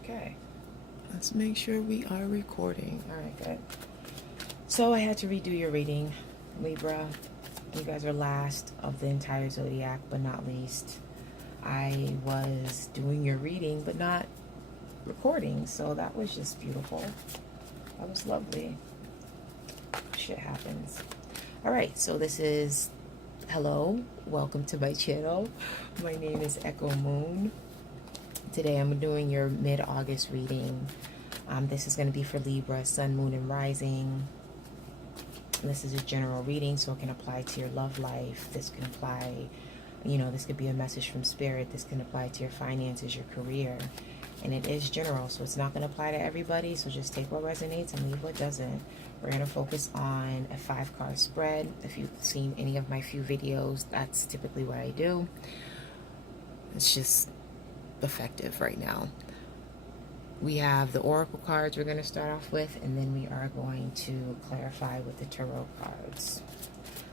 Okay. Let's make sure we are recording. All right, good. So I had to redo your reading, Libra. You guys are last of the entire zodiac, but not least. I was doing your reading, but not recording, so that was just beautiful. That was lovely. Shit happens. All right, so this is hello, welcome to my channel. My name is Echo Moon. Today I'm doing your mid-August reading. This is going to be for Libra, Sun, Moon, and Rising. This is a general reading, so it can apply to your love life. This can apply, this could be a message from Spirit. This can apply to your finances, your career. And it is general, so it's not going to apply to everybody. So just take what resonates and leave what doesn't. We're going to focus on a 5-card spread. If you've seen any of my few videos, that's typically what I do. It's just effective right now. We have the oracle cards we're going to start off with, and then we are going to clarify with the tarot cards.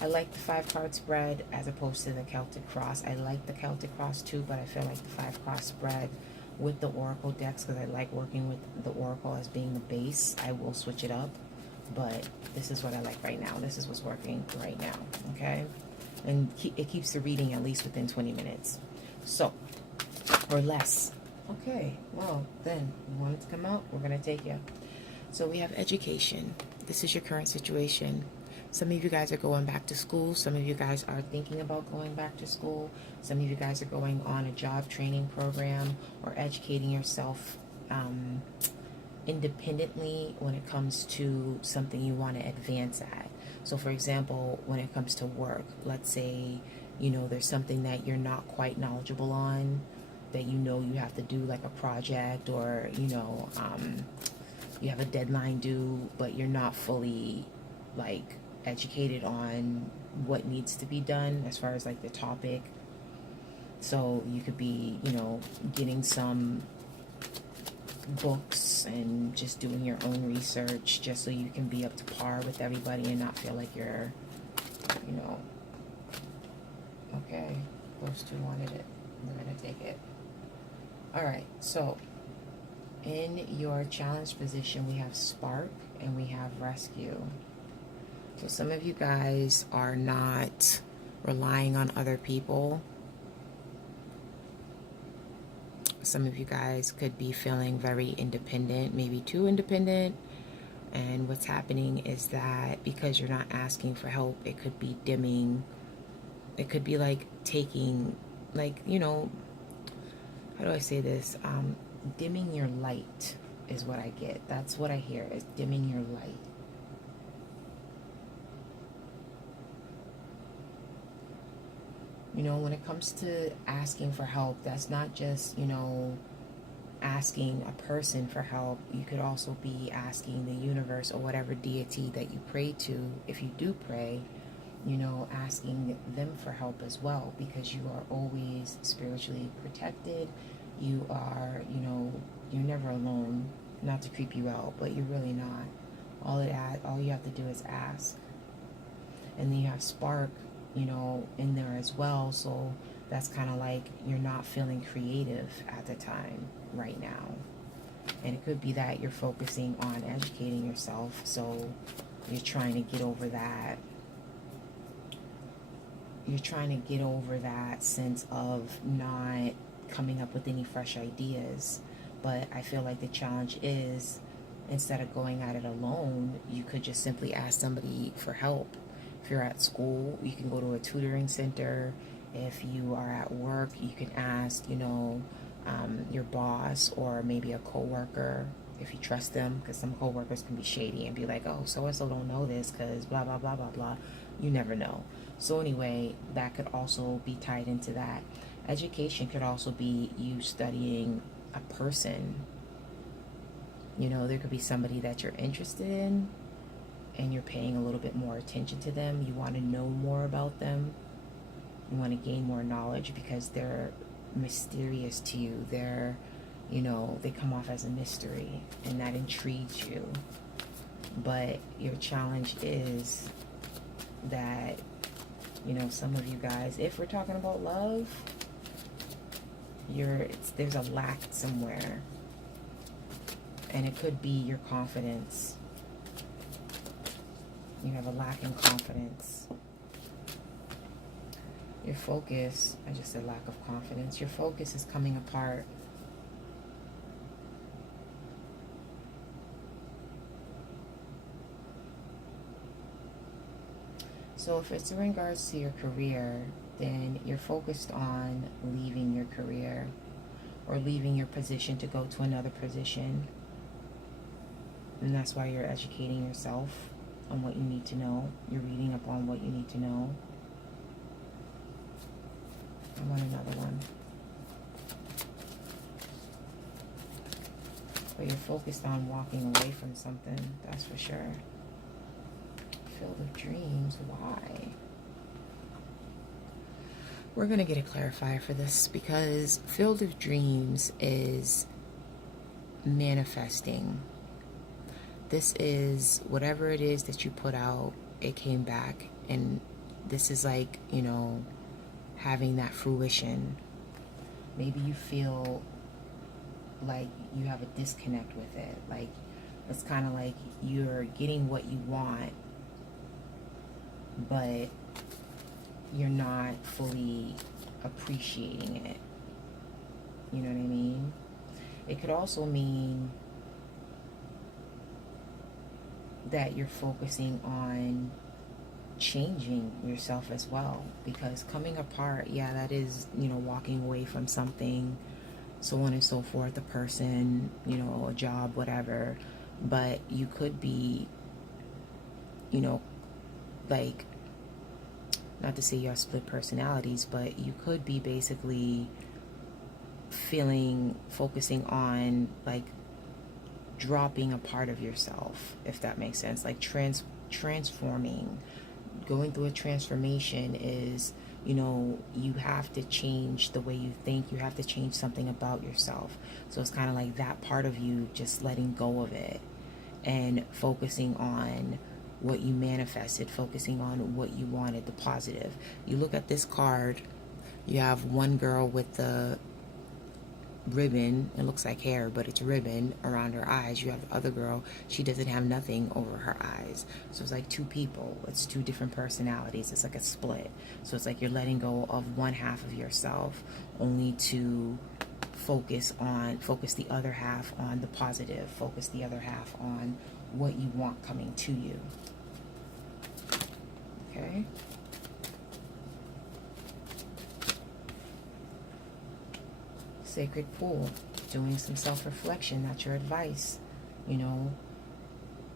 I like the 5-card spread as opposed to the Celtic cross. I like the Celtic cross too, but I feel like the 5-card spread with the oracle decks, because I like working with the oracle as being the base. I will switch it up, but this is what I like right now. This is what's working right now, okay? And it keeps the reading at least within 20 minutes. So, or less. Okay, well, then, you want it to come out? We're going to take you. So we have education. This is your current situation. Some of you guys are going back to school. Some of you guys are thinking about going back to school. Some of you guys are going on a job training program or educating yourself independently when it comes to something you want to advance at. So, for example, when it comes to work, let's say, there's something that you're not quite knowledgeable on, that you have to do, like a project, or you have a deadline due, but you're not fully like educated on what needs to be done as far as like the topic. So you could be getting some books and just doing your own research just so you can be up to par with everybody and not feel like you're okay, those two wanted it, we're gonna take it. All right, so in your challenge position, we have spark and we have rescue. So some of you guys are not relying on other people. Some of you guys could be feeling very independent, maybe too independent. And what's happening is that because you're not asking for help, it could be dimming. It could be like taking, like, how do I say this? Dimming your light is what I get. That's what I hear, is dimming your light. When it comes to asking for help, that's not just, asking a person for help. You could also be asking the universe or whatever deity that you pray to, if you do pray, asking them for help as well, because you are always spiritually protected. You are, you're never alone. Not to creep you out, but you're really not. All you have to do is ask. And then you have spark, in there as well. So that's kind of like you're not feeling creative at the time right now. And it could be that you're focusing on educating yourself. So you're trying to get over that. You're trying to get over that sense of not coming up with any fresh ideas. But I feel like the challenge is, instead of going at it alone, you could just simply ask somebody for help. If you're at school, you can go to a tutoring center. If you are at work, you can ask, your boss or maybe a coworker, if you trust them, because some coworkers can be shady and be like, oh, so-and-so don't know this because blah, blah, blah, blah, blah. You never know. So anyway, that could also be tied into that. Education could also be you studying a person. There could be somebody that you're interested in and you're paying a little bit more attention to them. You want to know more about them. You want to gain more knowledge because they're mysterious to you. They're, they come off as a mystery, and that intrigues you. But your challenge is that, some of you guys, if we're talking about love, there's a lack somewhere. And it could be your confidence. You have a lack in confidence. Your focus, I just said lack of confidence. Your focus is coming apart. So if it's in regards to your career, then you're focused on leaving your career or leaving your position to go to another position. And that's why you're educating yourself on what you need to know. You're reading up on what you need to know. I want another one. But you're focused on walking away from something, that's for sure. Field of Dreams, why? We're going to get a clarifier for this because Field of Dreams is manifesting. This is whatever it is that you put out, it came back. And this is like, you know, having that fruition. Maybe you feel like you have a disconnect with it. Like, it's kind of like you're getting what you want, but you're not fully appreciating it. You know what I mean? It could also mean that you're focusing on changing yourself as well, because coming apart, yeah, that is, you know, walking away from something, so on and so forth, a person, you know, a job, whatever. But you could be, you know, like, not to say you have split personalities, but you could be basically focusing on like dropping a part of yourself, if that makes sense. Like transforming. Going through a transformation is, you know, you have to change the way you think. You have to change something about yourself. So it's kind of like that part of you just letting go of it and focusing on what you manifested, focusing on what you wanted, the positive. You look at this card, you have one girl with the ribbon, it looks like hair, but it's ribbon around her eyes. You have the other girl, she doesn't have nothing over her eyes. So it's like two people, it's two different personalities, it's like a split. So it's like you're letting go of one half of yourself only to focus the other half on the positive, focus the other half on what you want coming to you. Okay? Sacred Pool, doing some self-reflection. That's your advice. You know,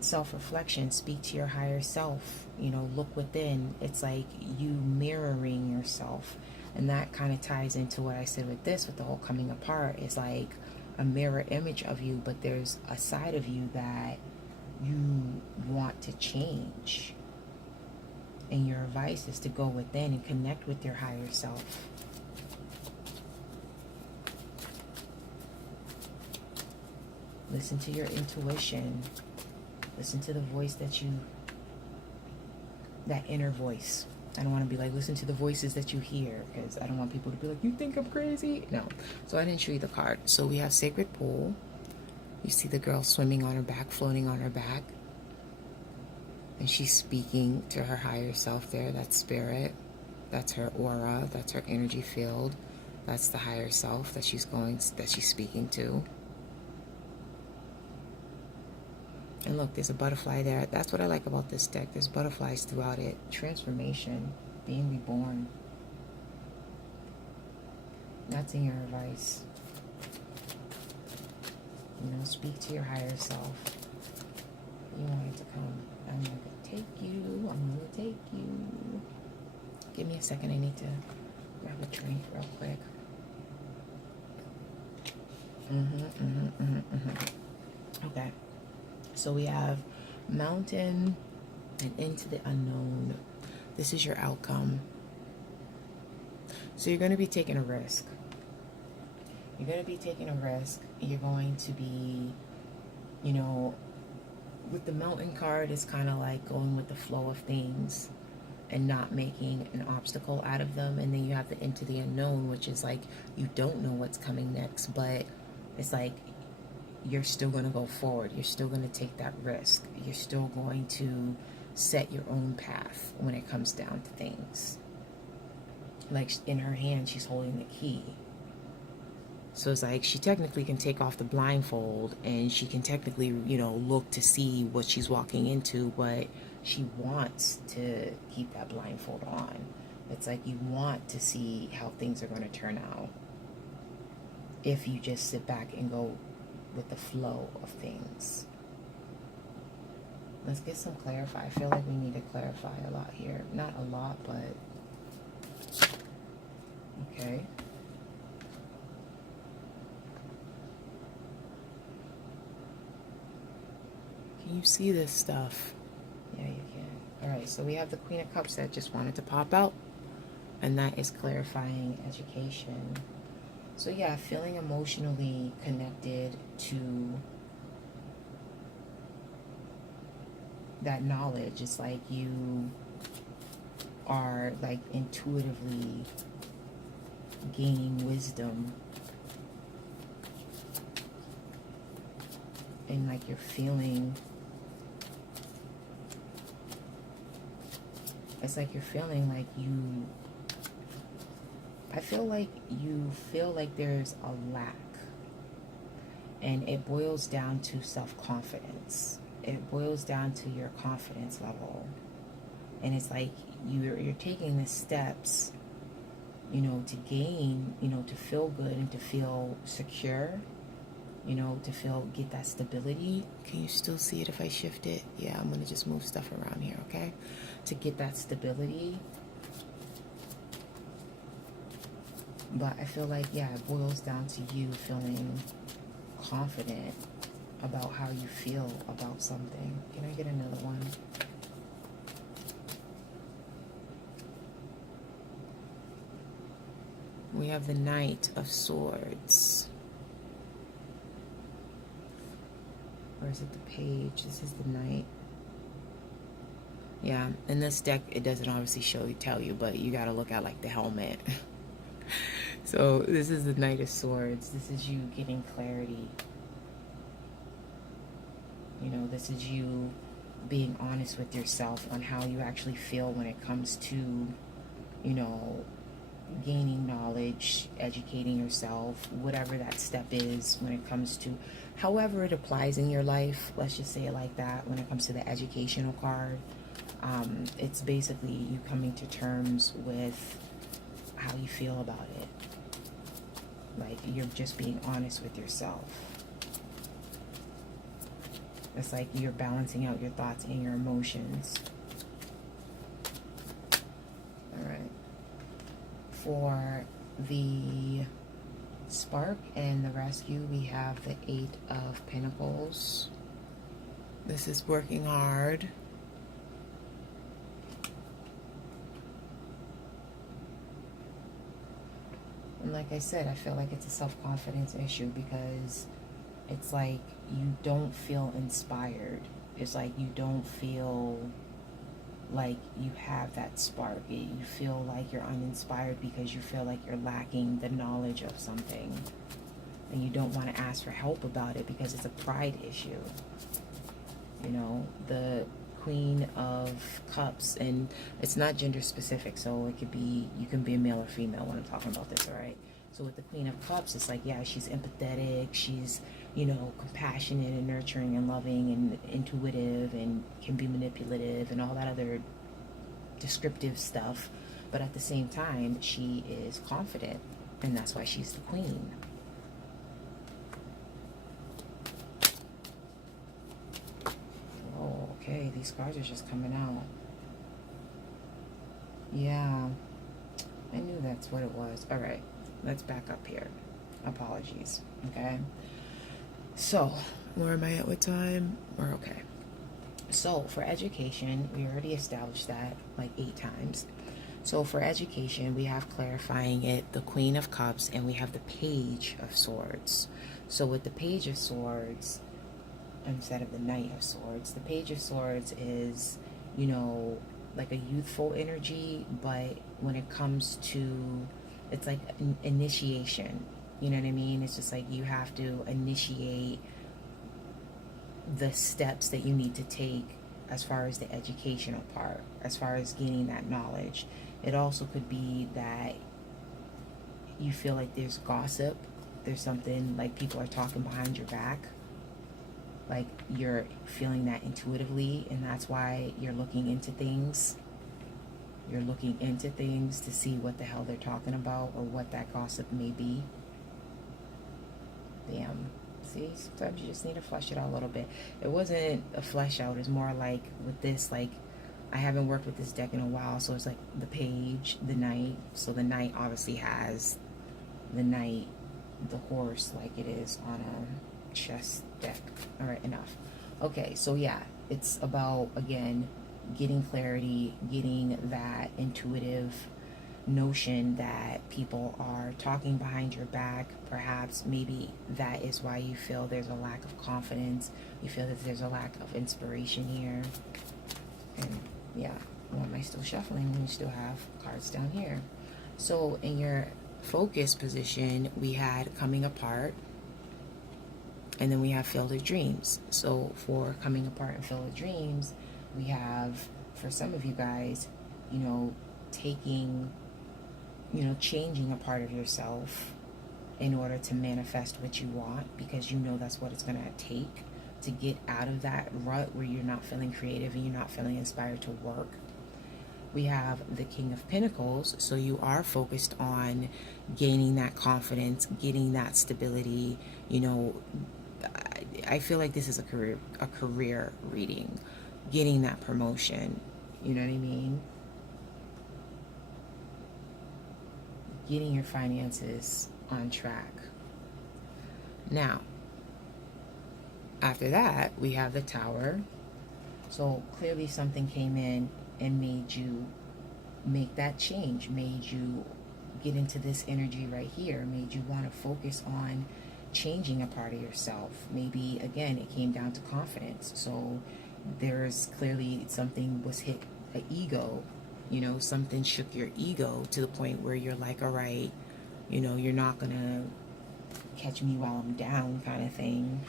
self-reflection, speak to your higher self. You know, look within. It's like you mirroring yourself. And that kind of ties into what I said with this, with the whole coming apart. It's like a mirror image of you, but there's a side of you that you want to change. And your advice is to go within and connect with your higher self. Listen to your intuition. Listen to the voice that inner voice. I don't want to be like, listen to the voices that you hear, because I don't want people to be like, you think I'm crazy? No. So I didn't show you the card. So we have Sacred Pool. You see the girl swimming on her back, floating on her back. And she's speaking to her higher self there. That's spirit. That's her aura. That's her energy field. That's the higher self that she's speaking to. And look, there's a butterfly there. That's what I like about this deck. There's butterflies throughout it. Transformation. Being reborn. That's in your advice. You know, speak to your higher self. You want it to come. I'm going to take you. I'm going to take you. Give me a second. I need to grab a drink real quick. Okay. So we have mountain and into the unknown. This is your outcome. So you're going to be taking a risk. You're going to be taking a risk. You're going to be, you know, with the mountain card, it's kind of like going with the flow of things and not making an obstacle out of them. And then you have the into the unknown, which is like you don't know what's coming next, but it's like you're still going to go forward. You're still going to take that risk. You're still going to set your own path when it comes down to things. Like in her hand, she's holding the key. So it's like she technically can take off the blindfold and she can technically, you know, look to see what she's walking into, but she wants to keep that blindfold on. It's like you want to see how things are going to turn out if you just sit back and go with the flow of things. Let's get some clarify. I feel like we need to clarify a lot here. Not a lot, but okay. Can you see this stuff? Yeah, you can. All right, so we have the Queen of Cups that just wanted to pop out, and that is clarifying education. So yeah, feeling emotionally connected to that knowledge. It's like you are like intuitively gaining wisdom, and like you're feeling, it's like you're feeling like you, I feel like you feel like there's a lack, and it boils down to self-confidence. It boils down to your confidence level, and it's like you're taking the steps, you know, to gain, you know, to feel good and to feel secure, you know, to feel, get that stability. Can you still see it if I shift it? Yeah, I'm gonna just move stuff around here, okay? To get that stability. But I feel like, yeah, it boils down to you feeling confident about how you feel about something. Can I get another one? We have the Knight of Swords. Or is it the Page? This is the Knight. Yeah, in this deck, it doesn't obviously tell you, but you got to look at like the helmet. So this is the Knight of Swords. This is you getting clarity. You know, this is you being honest with yourself on how you actually feel when it comes to, you know, gaining knowledge, educating yourself, whatever that step is when it comes to, however it applies in your life, let's just say it like that, when it comes to the educational card. It's basically you coming to terms with how you feel about it. Like you're just being honest with yourself. It's like you're balancing out your thoughts and your emotions. All right. For the spark and the rescue, we have the 8 of Pentacles. This is working hard. And like I said, I feel like it's a self-confidence issue because it's like you don't feel inspired. It's like you don't feel like you have that spark. You feel like you're uninspired because you feel like you're lacking the knowledge of something. And you don't want to ask for help about it because it's a pride issue. You know, the Queen of Cups, and it's not gender specific, so it could be, you can be a male or female when I'm talking about this, all right? So with the Queen of Cups, it's like, yeah, she's empathetic, she's, you know, compassionate and nurturing and loving and intuitive and can be manipulative and all that other descriptive stuff. But at the same time, she is confident, and that's why she's the queen. Oh, okay, these cards are just coming out. Yeah, I knew that's what it was. All right, let's back up here. Apologies, okay? So, where am I at with time? We're okay. So, for education, we already established that like 8 times. So, for education, we have clarifying it, the Queen of Cups, and we have the Page of Swords. So, with the Page of Swords, instead of the Knight of Swords, the Page of Swords is, you know, like a youthful energy, but when it comes to, it's like an initiation. You know what I mean? It's just like you have to initiate the steps that you need to take as far as the educational part, as far as gaining that knowledge. It also could be that you feel like there's gossip, there's something like people are talking behind your back, like you're feeling that intuitively, and that's why you're looking into things. You're looking into things to see what the hell they're talking about or what that gossip may be. Bam. See, sometimes you just need to flesh it out a little bit. It wasn't a flesh out, it's more like with this, like, I haven't worked with this deck in a while, so it's like the page, the knight. So the knight obviously has the knight, the horse, like it is on a chess deck. All right, enough. Okay, so yeah, it's about, again, getting clarity, getting that intuitive notion that people are talking behind your back. Perhaps maybe that is why you feel there's a lack of confidence. You feel that there's a lack of inspiration here. And yeah, why am I still shuffling when you still have cards down here? So in your focus position, we had coming apart, and then we have filled with dreams. So for coming apart and filled with dreams, we have, for some of you guys, you know, taking, you know, changing a part of yourself in order to manifest what you want, because you know that's what it's going to take to get out of that rut where you're not feeling creative and you're not feeling inspired to work. We have the King of Pentacles, so you are focused on gaining that confidence, getting that stability. You know, I feel like this is a career reading, getting that promotion. You know what I mean? Getting your finances on track. Now, after that, we have the Tower. So clearly something came in and made you make that change, made you get into this energy right here, made you want to focus on changing a part of yourself. Maybe, again, it came down to confidence. So there's clearly something was hit, an ego, you know, something shook your ego to the point where you're like, all right, you know, you're not going to catch me while I'm down kind of thing.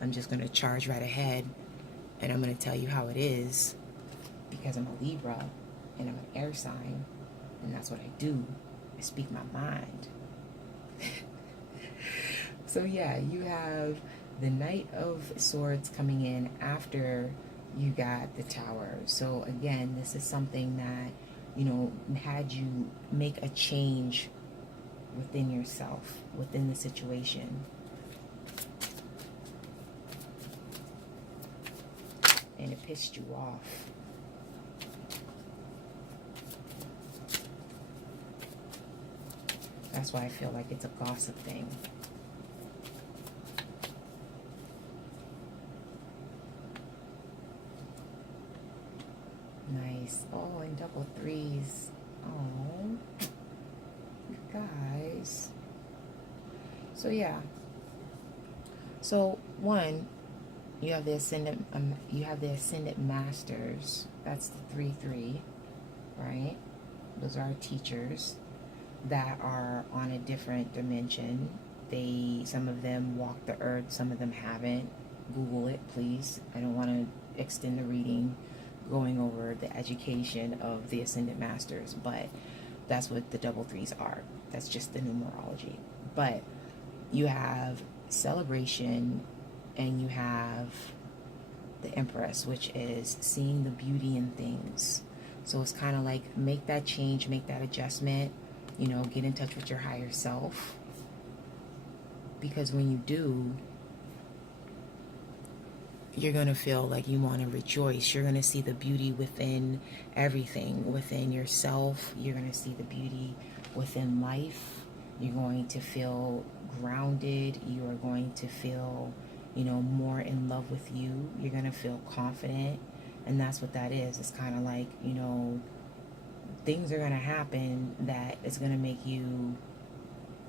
I'm just going to charge right ahead, and I'm going to tell you how it is, because I'm a Libra and I'm an air sign, and that's what I do. I speak my mind. So yeah, you have the Knight of Swords coming in after you got the Tower. So again, this is something that, you know, had you make a change within yourself, within the situation. And it pissed you off. That's why I feel like it's a gossip thing. Nice. Oh, and double threes. Oh, you guys. So yeah. So one, you have the ascendant. You have the ascendant masters. That's the 3-3, right? Those are our teachers that are on a different dimension. Some of them walk the earth, some of them haven't. Google it, please. I don't want to extend the reading going over the education of the ascendant masters, but that's what the double threes are. That's just the numerology. But you have celebration, and you have the Empress, which is seeing the beauty in things. So it's kind of like, make that change, make that adjustment, you know, get in touch with your higher self. Because when you do, you're going to feel like you want to rejoice. You're going to see the beauty within everything, within yourself. You're going to see the beauty within life. You're going to feel grounded. You are going to feel, you know, more in love with you. You're going to feel confident. And that's what that is. It's kind of like, you know, things are going to happen that it's going to make you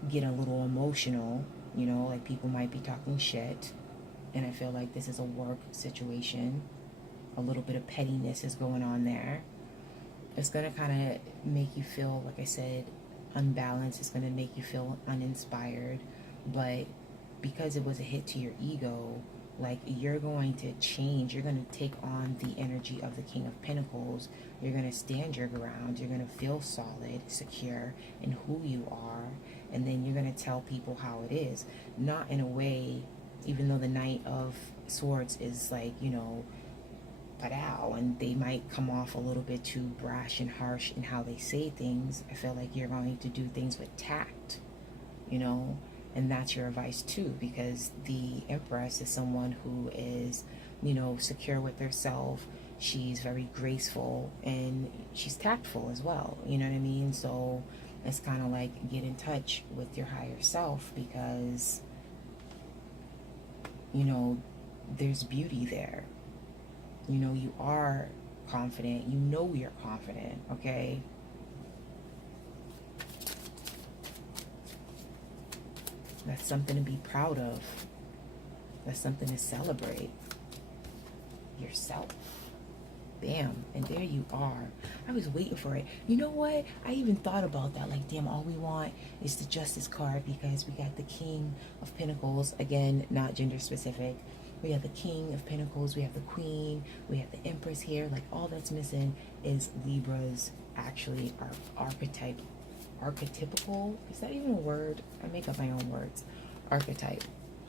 get a little emotional. You know, like people might be talking shit. And I feel like this is a work situation. A little bit of pettiness is going on there. It's going to kind of make you feel, like I said, unbalanced. It's going to make you feel uninspired. But because it was a hit to your ego, Like, you're going to change. You're going to take on the energy of the King of Pentacles. You're going to stand your ground. You're going to feel solid, secure in who you are. And then you're going to tell people how it is. Not in a way, even though the Knight of Swords is like, you know, padow, and they might come off a little bit too brash and harsh in how they say things. I feel like you're going to do things with tact, you know. And that's your advice too, because the Empress is someone who is, you know, secure with herself. She's very graceful and she's tactful as well. You know what I mean? So it's kind of like, get in touch with your higher self, because, you know, there's beauty there. You know, you are confident. You know you're confident, okay? That's something to be proud of. That's something to celebrate. Yourself. Bam. And there you are. I was waiting for it. You know what? I even thought about that. Like, damn, all we want is the Justice card, because we got the King of Pentacles. Again, not gender specific. We have the King of Pentacles. We have the Queen. We have the Empress here. Like, all that's missing is Libra's, actually, our archetype. Archetypical, is that even a word? I make up my own words. Archetype,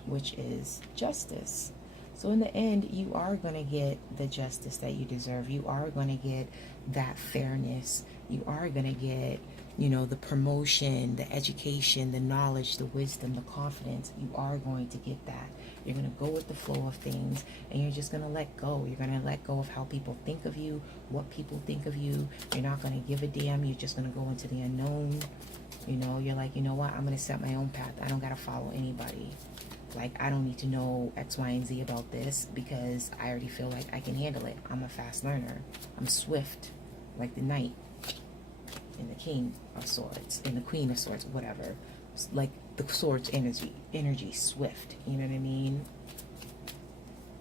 which is justice. So in the end, you are going to get the justice that you deserve. You are going to get that fairness. You are going to get, you know, the promotion, the education, the knowledge, the wisdom, the confidence. You are going to get that. You're going to go with the flow of things, and you're just going to let go. You're going to let go of how people think of you, what people think of you. You're not going to give a damn. You're just going to go into the unknown. You know, you're like, you know what? I'm going to set my own path. I don't got to follow anybody. Like, I don't need to know X, Y, and Z about this, because I already feel like I can handle it. I'm a fast learner. I'm swift, like the Knight and the King of Swords and the Queen of Swords, whatever. It's like the Swords energy swift. You know what I mean?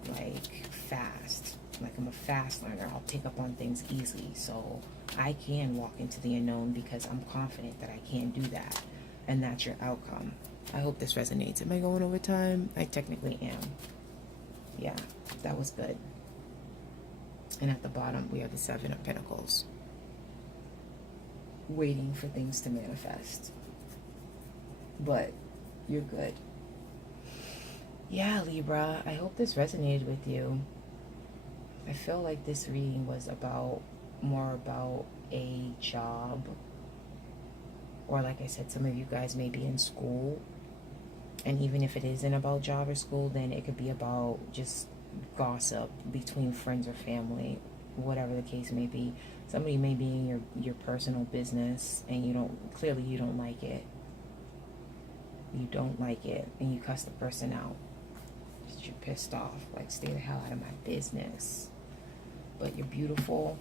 Like, fast. Like, I'm a fast learner. I'll pick up on things easily. So I can walk into the unknown because I'm confident that I can do that. And that's your outcome. I hope this resonates. Am I going over time? I technically am. Yeah, that was good. And at the bottom, we have the Seven of Pentacles. Waiting for things to manifest. But you're good. Yeah, Libra, I hope this resonated with you. I feel like this reading was more about a job. Or like I said, some of you guys may be in school. And even if it isn't about job or school, then it could be about just gossip between friends or family, whatever the case may be. Somebody may be in your personal business, and you don't like it. You don't like it, and you cuss the person out. You're pissed off. Like, stay the hell out of my business. But you're beautiful.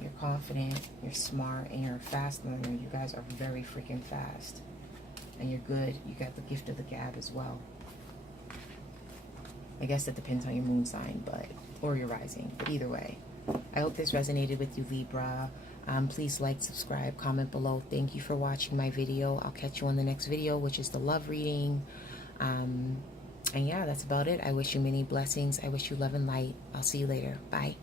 You're confident. You're smart, and you're a fast learner. You guys are very freaking fast. And you're good. You got the gift of the gab as well. I guess that depends on your moon sign, or your rising. But either way, I hope this resonated with you, Libra. Please like, subscribe, comment below. Thank you for watching my video. I'll catch you on the next video, which is the love reading. And yeah, that's about it. I wish you many blessings. I wish you love and light. I'll see you later. Bye.